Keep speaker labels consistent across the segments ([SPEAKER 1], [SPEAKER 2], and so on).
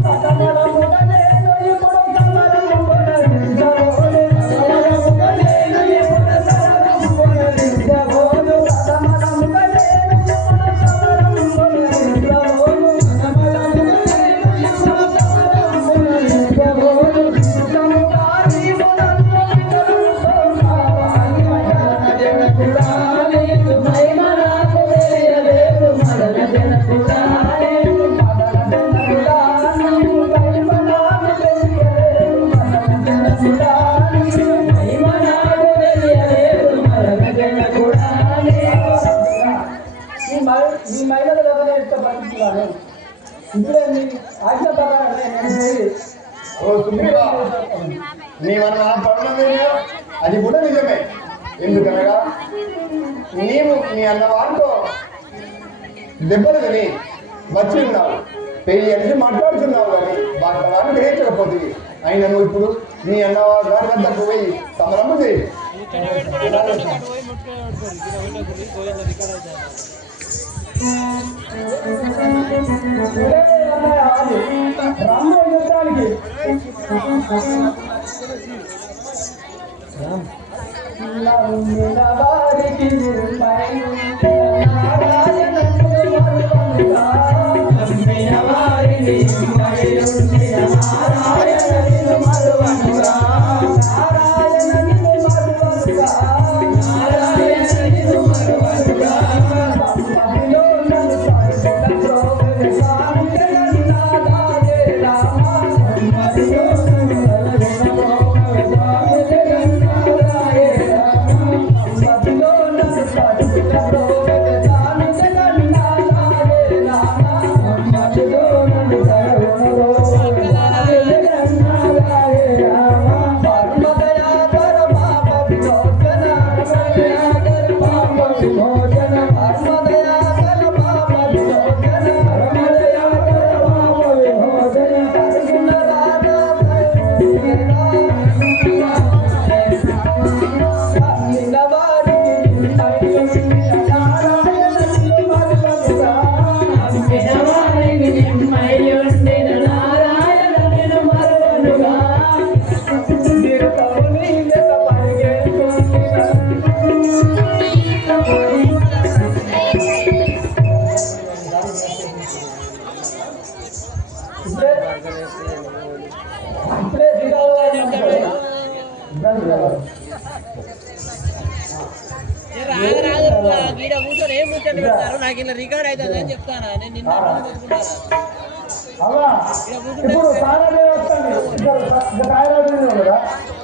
[SPEAKER 1] Thank you. ఇప్పుడే మీ ఆజ్ఞ ప్రకారం
[SPEAKER 2] సుబ్బిగా నీవన్న పడుతుంది అది కూడా నిజమే. ఎందుకనగా నీవు నీ అన్న వారితో దెబ్బలు తిని వచ్చి ఉన్నావు. పెళ్ళి అని మాట్లాడుతున్నావు కానీ వాళ్ళ వారిని గ్రహించకపోతే అయినా నువ్వు ఇప్పుడు నీ అన్న గారి వద్దకు పోయి సమరమ్మ చేయి.
[SPEAKER 1] రామ యుద్ధానికి వారికి ఇప్పుడే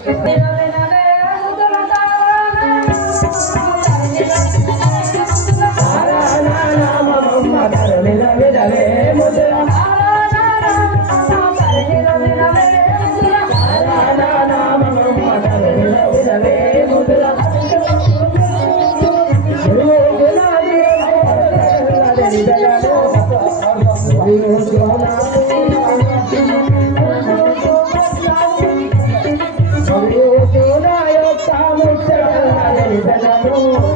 [SPEAKER 1] కదా
[SPEAKER 3] అందరూ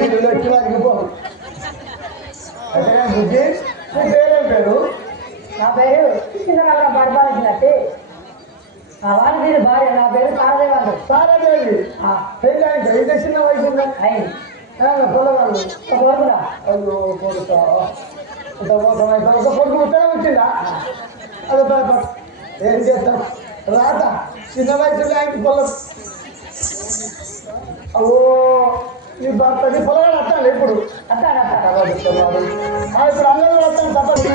[SPEAKER 4] వీళ్ళు వచ్చి వారికి పో బుద్ధి నీ పేరేం పేరు
[SPEAKER 3] నా పేరు చిన్నగా పరిపాలించినట్టు ఆ వాళ్ళు భార్య నా పేరు సారదేవాళ్ళు
[SPEAKER 4] తారదేవి పెళ్ళి ఇంత చిన్న వయసు ఉందా
[SPEAKER 3] అయింది
[SPEAKER 4] పొలవాళ్ళు
[SPEAKER 3] ఒక
[SPEAKER 4] అయ్యో కొడుతా ఇంత మోసం అయితే ఒక కొడుకు ఉత్తరం వచ్చిందా అది భయపడ ఏం చేస్తాం రాత చిన్న వయసులో ఆయనకి పొలం. అవో నీ భర్త నీ పొలగాడు వస్తాను ఇప్పుడు.
[SPEAKER 3] అత్తాడు అత్తాడు
[SPEAKER 4] ఇప్పుడు అందరూ వస్తాను తప్పదు.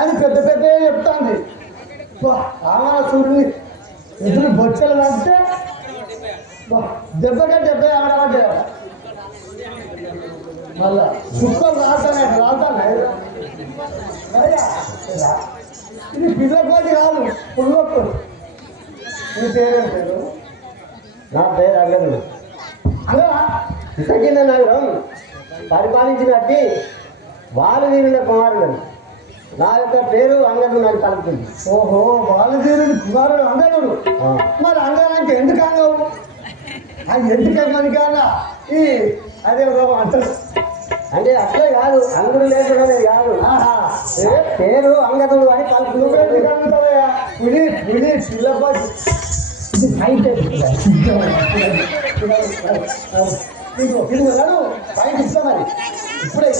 [SPEAKER 4] కానీ పెద్ద పెద్ద చెప్తాంది. ఆమె చూడండి ఎదురు బొచ్చలు అంటే దెబ్బగా దెబ్బ ఆడమంటే. మళ్ళా కుక్కలు రాస్తానే రాస్తానే. అయ్యా, రా. ఇది పిల్ల కోటి కాదు పుల్లొక్కు నీ పేరేం పేరు?
[SPEAKER 5] నా పేరు అల్లరు
[SPEAKER 4] అలా?
[SPEAKER 5] ఇసకింద నగరం పరిపాలించినట్టు వాళ్ళు వీరుల కుమారులను. నా యొక్క పేరు అంగడు నాకు కలుపుతుంది
[SPEAKER 1] ఓహో బాలదేవుడి కుమారుడు అంగనుడు
[SPEAKER 5] ఆ.
[SPEAKER 1] మరి అంగానికి ఎందుకు అంగవు ఆ ఎందుకు అంగని కాదా ఈ అదే బాబు అంటారు
[SPEAKER 5] అంటే అట్లే కాదు అంగుడు లేకుండా కాదు. పేరు అంగదుడు అని
[SPEAKER 1] అంగుతావయ్యా పులి పులి సిల్లబస్ ఇది ఫైట్ ఫైట్ ఇస్తా మరి. ఇప్పుడే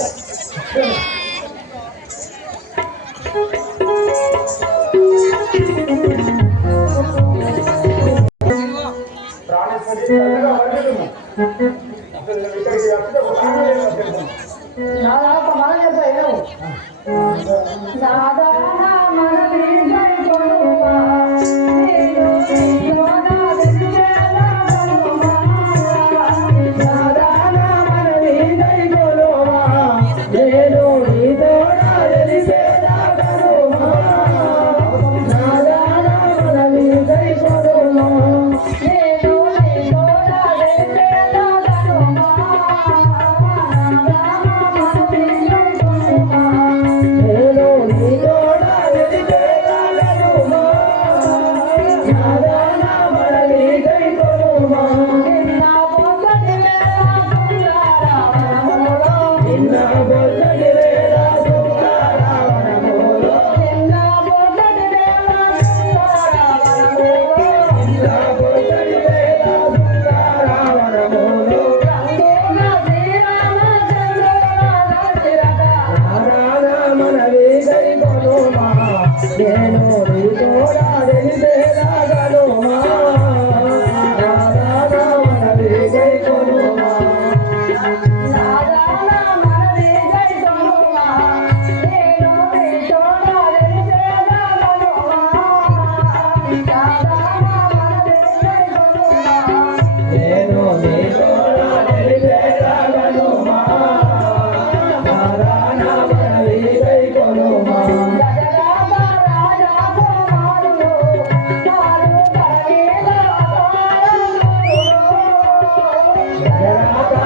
[SPEAKER 3] నాన్న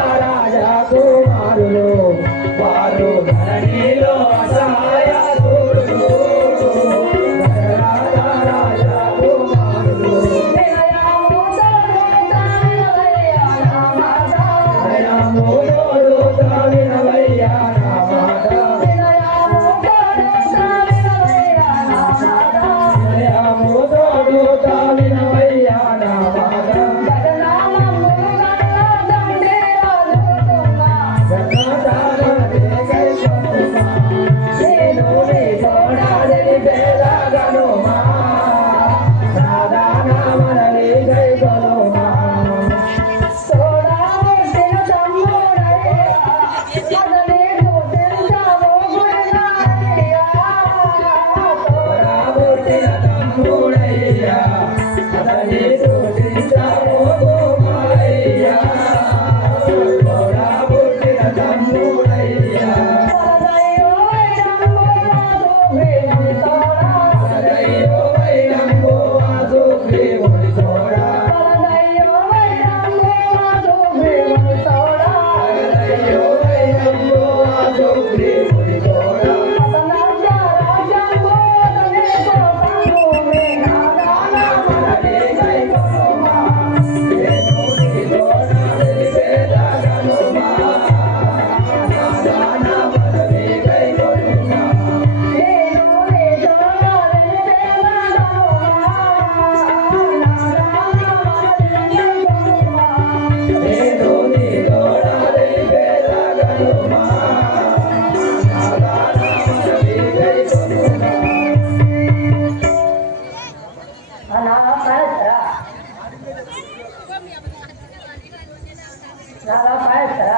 [SPEAKER 3] నాన్న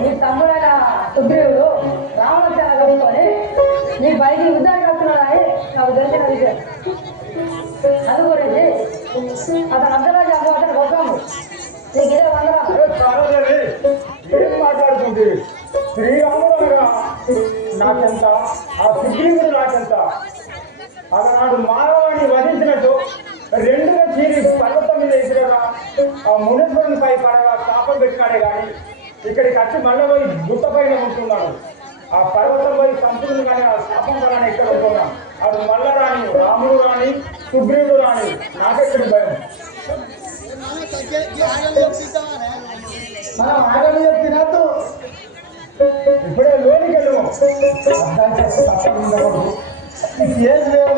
[SPEAKER 3] నీ తమ్ముడైన సుగ్రీవుడు రామచంద్ర కలుసుకొని నీ బయటికి యుద్ధానికి వస్తున్నాడని నాకు తెలిసిన విషయం. అది గురించి అతను అర్ధరాజు అమ్మవారి గొప్పము నీకు ఇదే వందరా
[SPEAKER 1] ఏం మాట్లాడుతుంది? శ్రీరాముడు నాకెంత? ఆ సుగ్రీవుడు నాకెంత? అలనాడు ఆ మునీశ్వరుని పై పడగా కాపలు పెట్టినాడే కానీ
[SPEAKER 6] ఇక్కడికి వచ్చి మళ్ళీ పోయి గుట్ట పైన ఉంటున్నాడు ఆ పర్వతం పోయి సంతులు కానీ ఆ శాపం కానీ ఇక్కడ ఉంటున్నాం అది మల్ల రాని రాముడు రాని సుగ్రీవుడు రాని నాకెక్కడి భయం.
[SPEAKER 4] మనం ఆగలి తినద్దు
[SPEAKER 6] ఇప్పుడే లోనికి వెళ్ళము
[SPEAKER 4] ఏం లేదు